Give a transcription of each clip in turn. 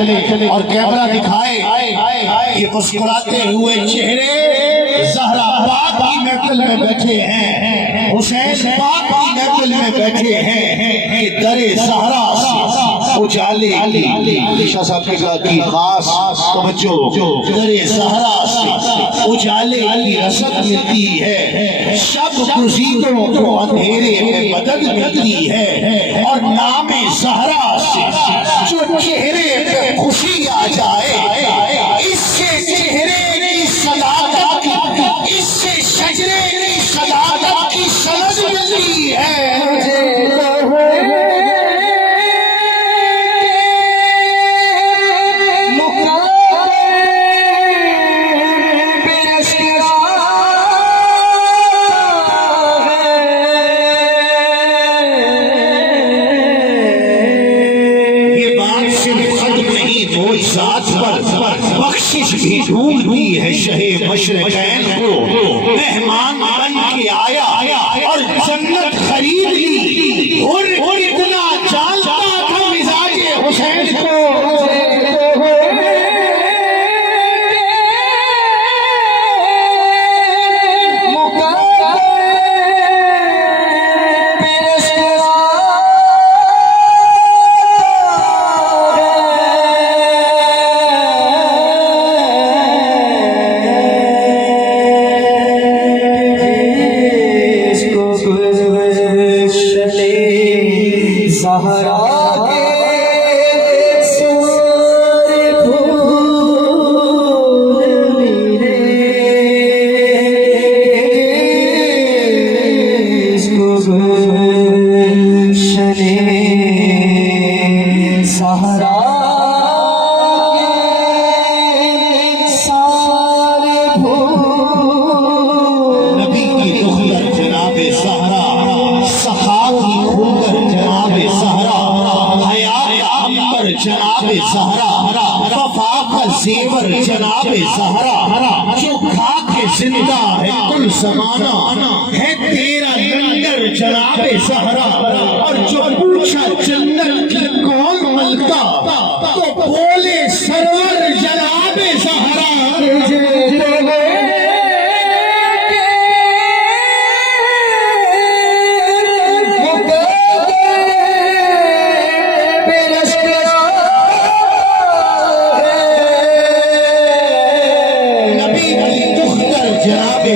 چلے اور کیمرہ دکھائے یہ مسکراتے ہوئے چہرے زہرا پاک کی محفل میں بیٹھے ہیں، حسین پاک کی محفل میں بیٹھے ہیں کہ در زہرا سے اجالے کی شاہ صاحب کی خاص توجہ، در زہرا سے اجالے کی رسد ملتی ہے، شب گزیدوں کو اندھیرے میں مدد ملتی ہے، اور نام زہرا سے جو چہرے پہ خوشی آ جائے اس سے چہرے کی صداقت کی، اس سے شجرے کی صداقت کی سند ملتی ہے۔ بخشش بھی ڈھونڈتی ہے شہ مشرقین کو، مہمان بن کے آیا اور جنت خرید لی، اور اتنا جانتا تھا مزاج حسین کو۔ جناب زہرا وفا کا زیور جناب زہرا، جو کھا کے زندہ ہے کل زمانہ ہے تیرا لنگر جناب زہرا، اور جو پوچھا جنت کی کون ملکہ تو بولے سرور جناب زہرا۔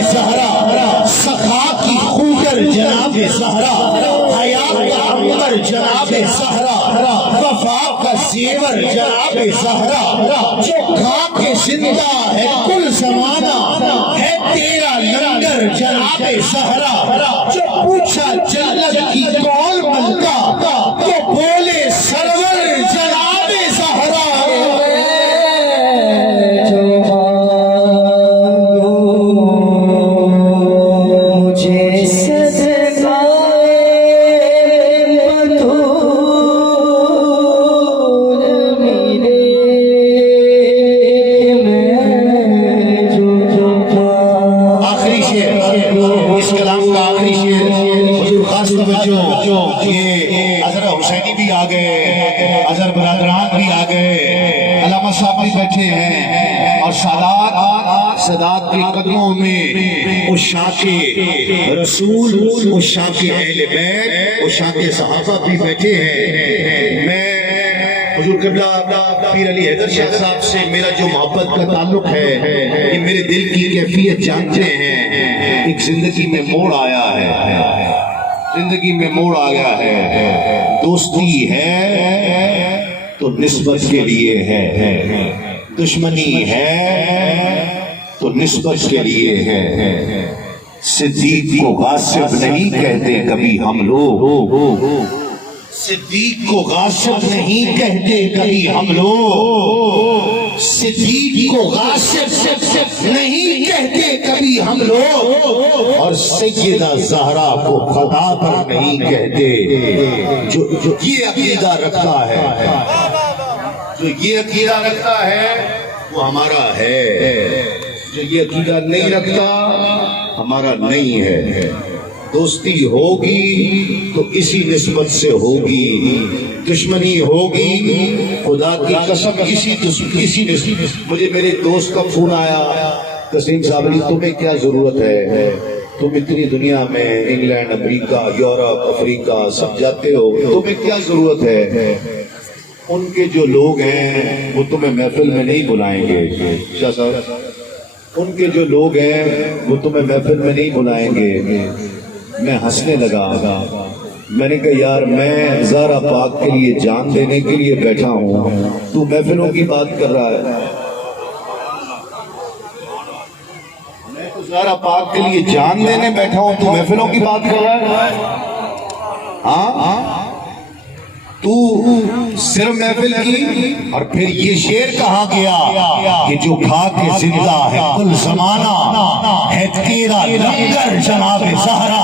زہرا سخا کی خوگر جناب زہرا، حیات کا عنبر جناب زہرا، وفا کا زیور جناب زہرا، جو کھا کے زندہ ہے کل زمانہ ہے تیرا لنگر جناب زہرا، جو پوچھا جنت کی کون ملکہ تو بولے سرور جناب زہرا۔ حسینی بھی آ گئے، اظہر برادران بھی آ گئے، علامہ صاحب بھی بیٹھے ہیں، اور سادات کے قدموں میں عشاق رسول، عشاق اہل بیت، عشاق صحابہ بھی بیٹھے ہیں۔ میں حضور قبلہ پیر علی حیدر شاہ صاحب سے میرا جو محبت کا تعلق ہے، یہ میرے دل کی کیفیت جانتے ہیں۔ ایک زندگی میں موڑ آیا ہے، زندگی میں موڑ آیا ہے، دوستی ہے تو نسبت کے لیے ہے، دشمنی ہے تو نسبت کے لیے ہے۔ صدیق کو غاصب نہیں کہتے کبھی ہم لوگ، صدیق کو غاصب نہیں کہتے کبھی ہم لوگ، صدیق کو غاصب نہیں کہتے کبھی ہم لوگ، اور سیدہ زہرا کو خدا پر نہیں کہتے۔ جو یہ عقیدہ رکھتا ہے، جو یہ عقیدہ رکھتا ہے وہ ہمارا ہے، جو یہ عقیدہ نہیں رکھتا ہمارا نہیں ہے۔ دوستی ہوگی تو اسی نسبت سے ہوگی، دشمنی ہوگی خدا کی قسم کسی نے مجھے میرے دوست کا فون آیا تسلیم صاحب علی تمہیں کیا ضرورت ہے تم اتنی دنیا میں انگلینڈ امریکہ یورپ افریقہ سب جاتے ہو تمہیں کیا ضرورت ہے ان کے جو لوگ ہیں وہ تمہیں محفل میں نہیں بلائیں گے شاہ صاحب ان کے جو لوگ ہیں وہ تمہیں محفل میں نہیں بلائیں گے میں ہنسنے لگا میں نے کہا یار میں زہرا پاک کے لیے جان دینے کے لیے بیٹھا ہوں تو محفلوں کی بات کر رہا ہے میں تو زہرا پاک کے لیے جان دینے بیٹھا ہوں تو محفلوں کی بات کر رہا ہے ہاں تو صرف محفل کی اور پھر یہ شعر کہا گیا کہ جو کھا کے زندہ ہے کل زمانہ ہے تیرا لنگر جناب زہرا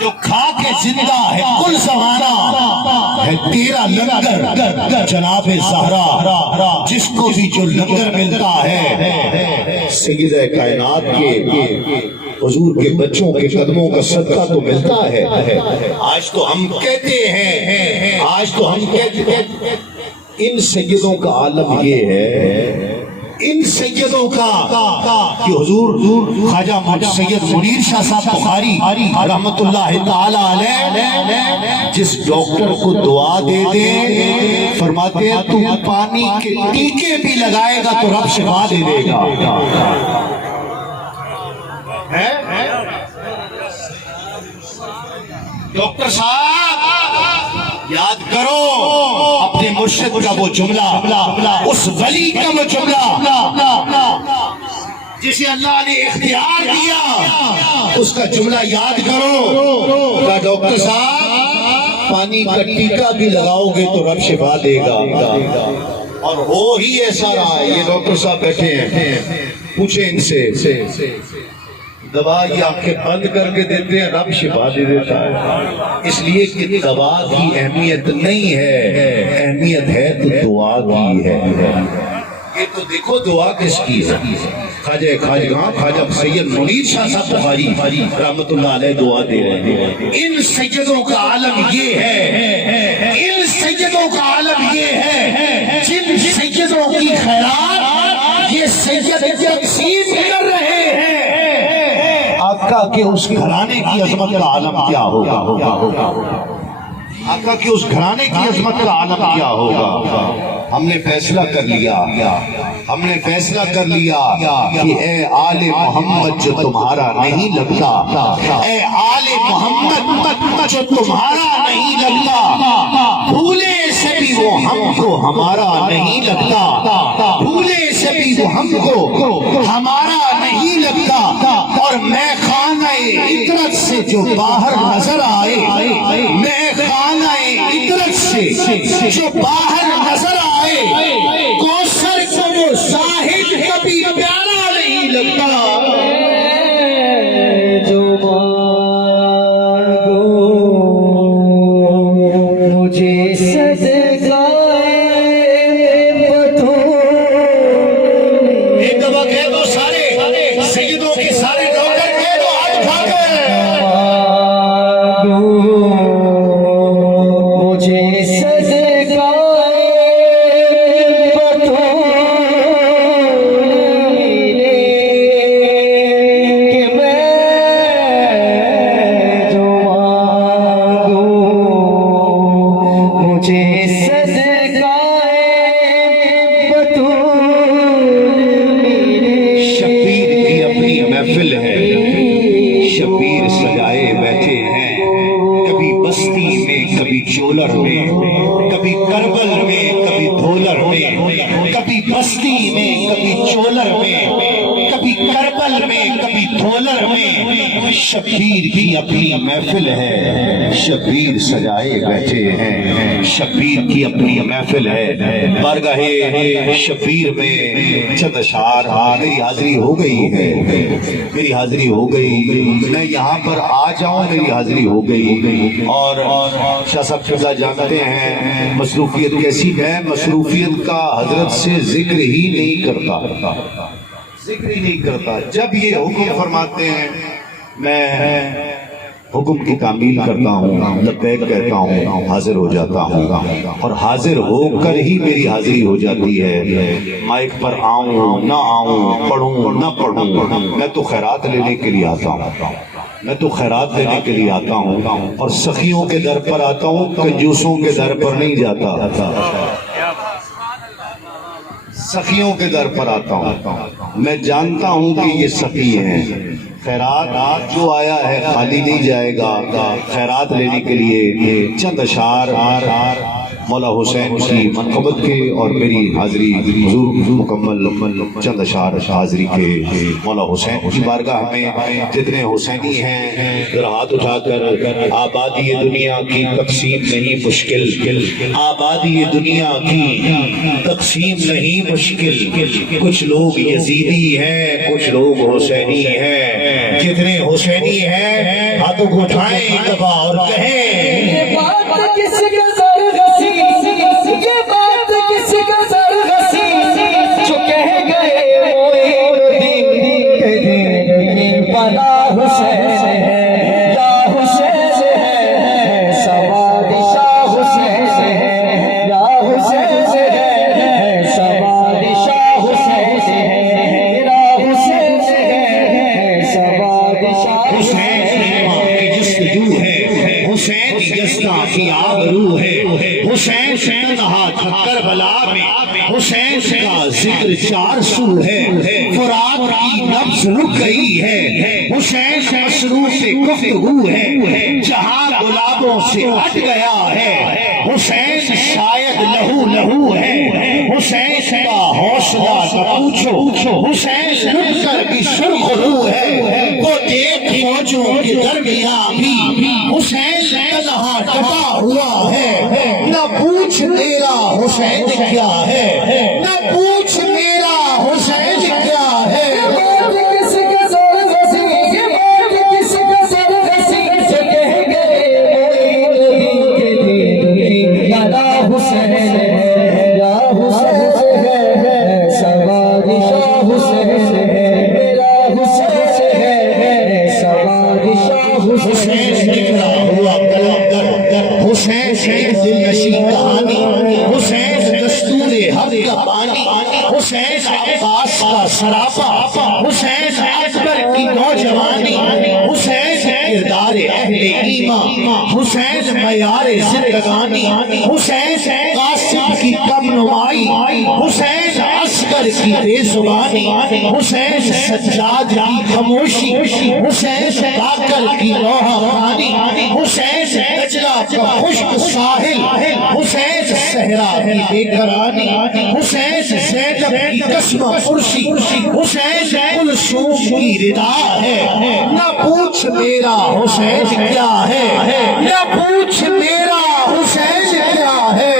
جو کھا کے زندہ ہے کل زمانہ ہے تیرا لنگر جناب زہرا جس کو بھی جو لنگر ملتا ہے سیدہ کائنات کے حضور کے بچوں کے قدموں کا صدقہ تو ملتا ہے آج تو ہم کہتے ہیں ان سیدوں کا عالم یہ ہے ان سیدوں کا کہ حضور خواجہ سید منیر شاہ صاحب بخاری رحمت اللہ تعالی علیہ جس ڈاکٹر کو دعا دے دے فرماتے ہیں تو پانی کے ٹیکے بھی لگائے گا تو رب شفا دے دے گا ڈاکٹر صاحب یاد کرو اپنے مرشد کا وہ جملہ اس ولی کا وہ جملہ جسے اللہ نے اختیار دیا اس کا جملہ یاد کرو کہ ڈاکٹر صاحب پانی کا ٹیکا بھی لگاؤ گے تو رب شفا دے گا اور ہو ہی ایسا رہا ہے یہ ڈاکٹر صاحب بیٹھے ہیں پوچھیں ان سے دوا کی آنکھیں بند کر کے دیتے ہیں رب شفا دے دیتا ہے اس لیے کہ دوا کی اہمیت نہیں ہے اہمیت ہے تو دعا کی ہے یہ تو دیکھو دعا کس کی ہے خواجہ سید منیر شاہ صاحب بخاری رحمت اللہ علیہ دعا دے رہے ہیں ان سیدوں کا عالم یہ ہے ان سیدوں کا عالم یہ ہے جن سیدوں کی خیرات یہ سید تقسیم کر رہے ہیں آقا کے اس گھرانے کی عظمت کا عالم کیا ہوگا آقا کے اس گھرانے کی عظمت کا عالم کیا ہوگا ہم نے فیصلہ کر لیا کہ اے آل محمد جو تمہارا نہیں لگتا اے آل محمد جو تمہارا نہیں لگتا بھولے سے بھی وہ ہم کو ہمارا نہیں لگتا بھولے سے بھی وہ ہم کو ہمارا نہیں لگتا اور میں خانہ عطرت سے جو باہر نظر آئے میں خانہ عطرت سے جو باہر نظر آئے کوثر کو وہ شاہد کبھی پیارا نہیں لگتا جو مانگو مجھے صدقہ ایک دفعہ کہہ دو سارے سیدوں کے سارے ڈاکٹر کہہ دو ہاتھ اٹھا کر مجھے صدقہ محفل ہے شبیر سجائے بیٹھے ہیں کبھی بستی میں کبھی چولر میں کبھی کربل میں کبھی دھولر میں کبھی بستی میں کبھی چولر میں کبھی کربل میں کبھی دھولر میں شبیر کی اپنی محفل ہے شبیر سجائے بیٹھے ہیں شبیر کی اپنی محفل ہے بارگاہ شبیر میں چند اشعار میری حاضری ہو گئی ہے میری حاضری ہو گئی میں یہاں پر آ جاؤں میری حاضری ہو گئی اور شاہ صاحب قبلہ جانتے ہیں مصروفیت کیسی ہے مصروفیت کا حضرت سے ذکر ہی نہیں کرتا جب یہ حکم فرماتے ہیں میں حکم کی تعمیل کرتا ہوں، لبیک کہتا ہوں، حاضر ہو جاتا ہوں، اور حاضر ہو کر ہی میری حاضری ہو جاتی ہے۔ مائک پر آؤں نہ آؤں، پڑھوں نہ پڑھوں، میں تو خیرات لینے کے لیے آتا ہوں، میں تو خیرات دینے کے لیے آتا ہوں، اور سخیوں کے در پر آتا ہوں، کنجوسوں کے در پر نہیں جاتا، سخیوں کے در پر آتا ہوں۔ میں جانتا ہوں کہ یہ سخی ہیں، خیرات جو آیا ہے خالی نہیں جائے گا، خیرات لینے کے لیے چند اشعار مولا حسین کی منقبت کے اور میری حاضری حضور مکمل چند اشعار حاضری کے مولا حسین کی بارگاہ میں جتنے حسینی ہیں ذرا ہاتھ اٹھا کر، آبادی دنیا کی تقسیم نہیں مشکل، آبادی دنیا کی تقسیم نہیں مشکل، کچھ لوگ یزیدی ہیں کچھ لوگ حسینی ہیں، جتنے حسینی ہیں ہاتھوں کو اٹھائیں ایک دفعہ اور کہیں یہ بات کس کا سر غسی، یہ بات کس کا سر غسی، جو کہہ گئے موئے بلا حسین ہے، یا حسین ہے، سواد شاہ حسین ہے، یا حسین ہے، سواد شاہ حسین ہے، یا حسین ہے، سواد شاہ حسین کی جستجو ہے، حسین جسنا کی آبرو ہے، حسین تنہا کربلا میں حسین کا ذکر 400 ہے، فرات کی نبض رک گئی ہے، حسین مصروف گفتگو ہے، جہاں گلابوں سے ہٹ گیا ہے، حسین شاید لہو لہو ہے، حسین کا حوصلہ نہ پوچھو، حسین رک کر بھی سرخ رو ہے، وہ دیکھ فوجوں کے درمیان بھی حسین تنہا ڈٹا ہوا ہے، نہ پوچھ میرا حسین کیا ہے، نہ پوچھ میرا حسین کیا ہے۔ کس کا سر غسی، یہ بات کس کا سر غسی، جو کہہ گئے بلا حسین ہے، یا حسین ہے، سواد شاہ حسین ہے، میرا حسین ہے، سواد شاہ حسین نکلا ہوا قلندر، حسین دل نشی کہانی، حسین دستور حق کا بانی، حسین عباس کا سراپا، حسین اکبر کی نوجوانی، حسین کردار اہل ایمان، حسین معیار زندگانی، حسین قاسم کی کم نمائی، حسین عسکر کی بے زبانی، حسین سجاد کی خاموشی، حسین باقر کی لوحہ پانی، حسین دجلہ کا خشک ساحل، حسین صحرا کی بے قراری، حسین زینب کی قسم پرسی، حسین کلثوم کی ردا ہے، نہ پوچھ میرا حسین کیا ہے، نہ پوچھ میرا حسین کیا ہے۔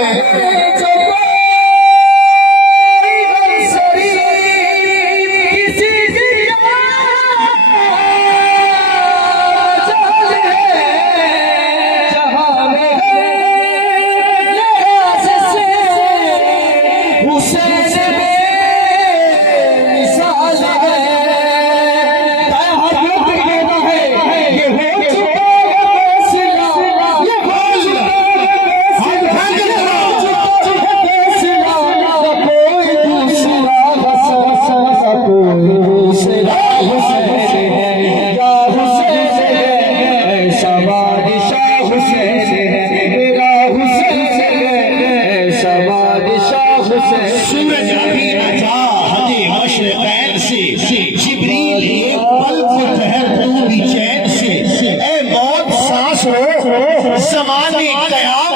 سورج ابھی اٹھا حد مشرقین سے، جبریل ایک پل کو ٹھہر تو بھی چین سے، اے موت سانس رو، زمانے قیام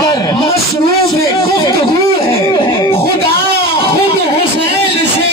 کر، مصروف گفتگو ہے، خدا خود حسین سے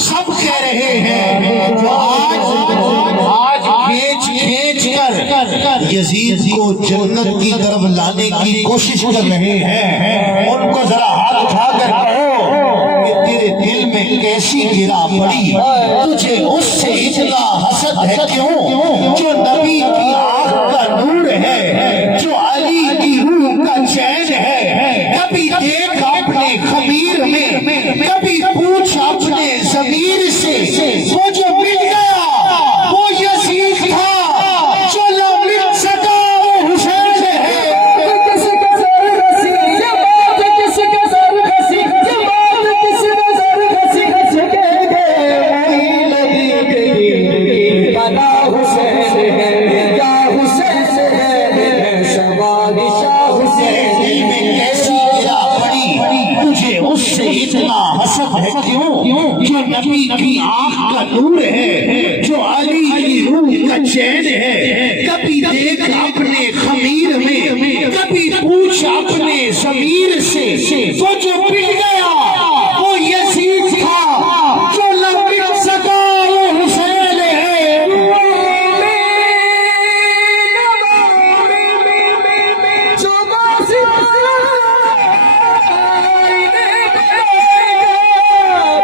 سب کہہ رہے ہیں جو آج کھینچ کر یزید کو جنت کی طرف لانے کی کوشش کر رہے ہیں، ان کو ذرا ہاتھ اٹھا کر کہو کہ تیرے دل میں کیسی گرا پڑی، تجھے اس سے اتنا حسد ہے کیوں؟ جو نبی کی آنکھ کا نور ہے، جو علی کی روح کا چین ہے، کبھی دیکھ اپنے خمیر میں، کبھی پوچھ اپنے ضمیر سے، وہ جو مل گیا وہ یزید تھا، جو نہ مل سکا وہ حسین ہے۔ کس کا سر رسی یہ بات کس کا سر رسی یہ بات کس کا سر رسی ہنس کے گئے نبی بنا حسین ہے یا حسین ہے سواد شاہ حسین دل میں کیسی گرا پڑی، تجھے اس سے اتنا حسد ہے کیوں؟ جو نبی کی آنکھ کا نور ہے، جو علی کی روح کا چین ہے، کبھی دیکھ اپنے خمیر میں، کبھی پوچھ اپنے ضمیر سے، وہ جو مل گیا وہ یزید تھا، جو نہ مل سکا وہ حسین ہے۔ جو بازی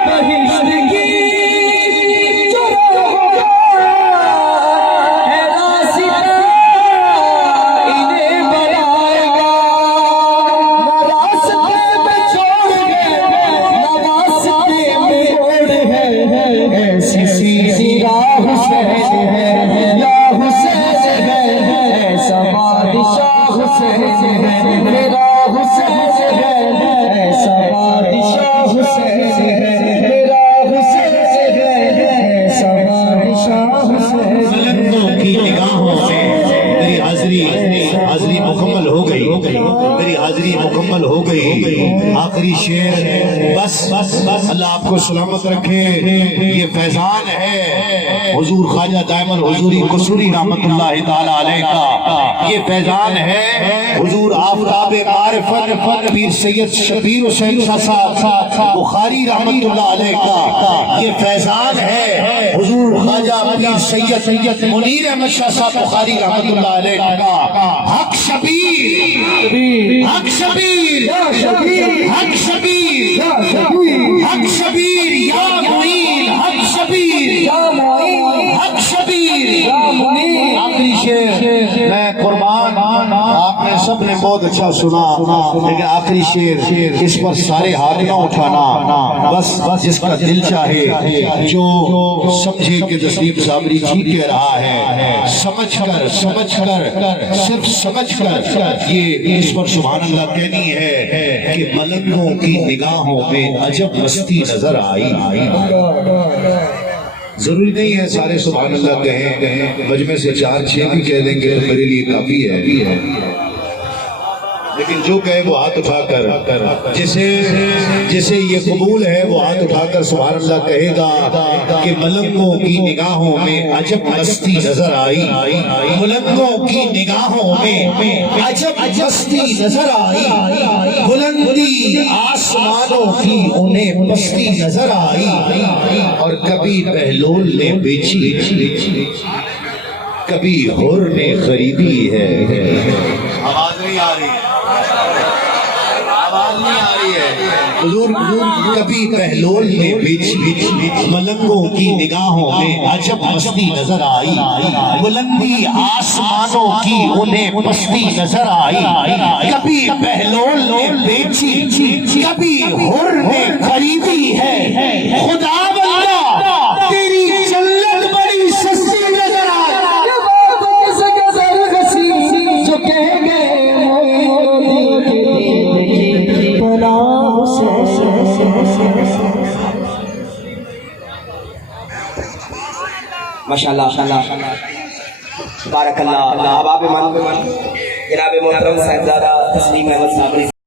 بہشت کی جو ہے راستہ انہیں بنائے گا، نہ راستے میں چھوڑ گئے نہ واسطے میں چھوڑ ہے، ایسی سیدھی راہ حسین ہے یا حسین ہے، ایسا بادشاہ حسین ہے میرا حسین ہے، ایسا بادشاہ حسین ہے میرا حسین ہے، ایسا بادشاہ حسین ہے۔ ملندوں کی نگاہوں سے میری حاضری مکمل ہو گئی، میری حاضری مکمل ہو گئی۔ آخری شعر بس اللہ آپ کو سلامت رکھے۔ یہ فیضان ہے حضور خواجہ دائم الحضوری قصوری رحمت اللہ تعالی علیہ کا، یہ فیضان ہے حضور آفتاب معرفت پیر سید شبیر حسین شاہ صاحب بخاری رحمت اللہ علیہ کا، یہ فیضان ہے حضور خواجہ پیر سید منیر احمد شاہ صاحب بخاری رحمت اللہ علیہ کا۔ حق شبیر، حق شبیر، حق شبیر، حق شبیر یا معین، حق شبیر، حق شبیر۔ آخری شعر میں قربان، آپ نے سب نے بہت اچھا سنا، لیکن آخری شعر اس پر سارے ہاتھ نہ اٹھانا، بس جس کا دل چاہے، جو سمجھے کہ تسلیم صابری ٹھیک کہہ رہا ہے، سمجھ کر صرف سمجھ کر یہ اس پر سبحان اللہ کہنی ہے کہ ملنگوں کی نگاہوں میں عجب مستی نظر آئی۔ ضروری نہیں ہے سارے سبحان اللہ کہیں، مجمع سے 4-6 بھی کہہ دیں گے تو میرے لیے کافی ہے، لیکن جو کہے وہ ہاتھ اٹھا کر، جسے یہ قبول ہے وہ ہاتھ اٹھا کر سبحان اللہ کہے گا کہ ملنگوں کی نگاہوں میں عجب مستی نظر آئی، ملنگوں کی نگاہوں میں عجب مستی نظر آئی، بلندی آسمانوں کی انہیں پستی نظر آئی، اور کبھی بہلول نے بیچی، کبھی حر نے خریدی ہے۔ آواز نہیں آ رہی ہے، آواز نہیں آ رہی ہے۔ حضور کبھی بہلول نے بیچی، ملنگوں کی نگاہوں میں عجب مستی نظر آئی، بلندی آسمانوں کی انہیں پستی نظر آئی، کبھی بہلول نے بیچی، کبھی حر نے خریدی ہے، خدا بندہ تیری جنت بڑی سستی نظر آئی۔ یہ بات کس کا سر رسی جو کہہ گئے بنا ماشاءاللہ بارک اللہ۔ اب آپ جناب محترم صاحبزادہ تسلیم احمد صابری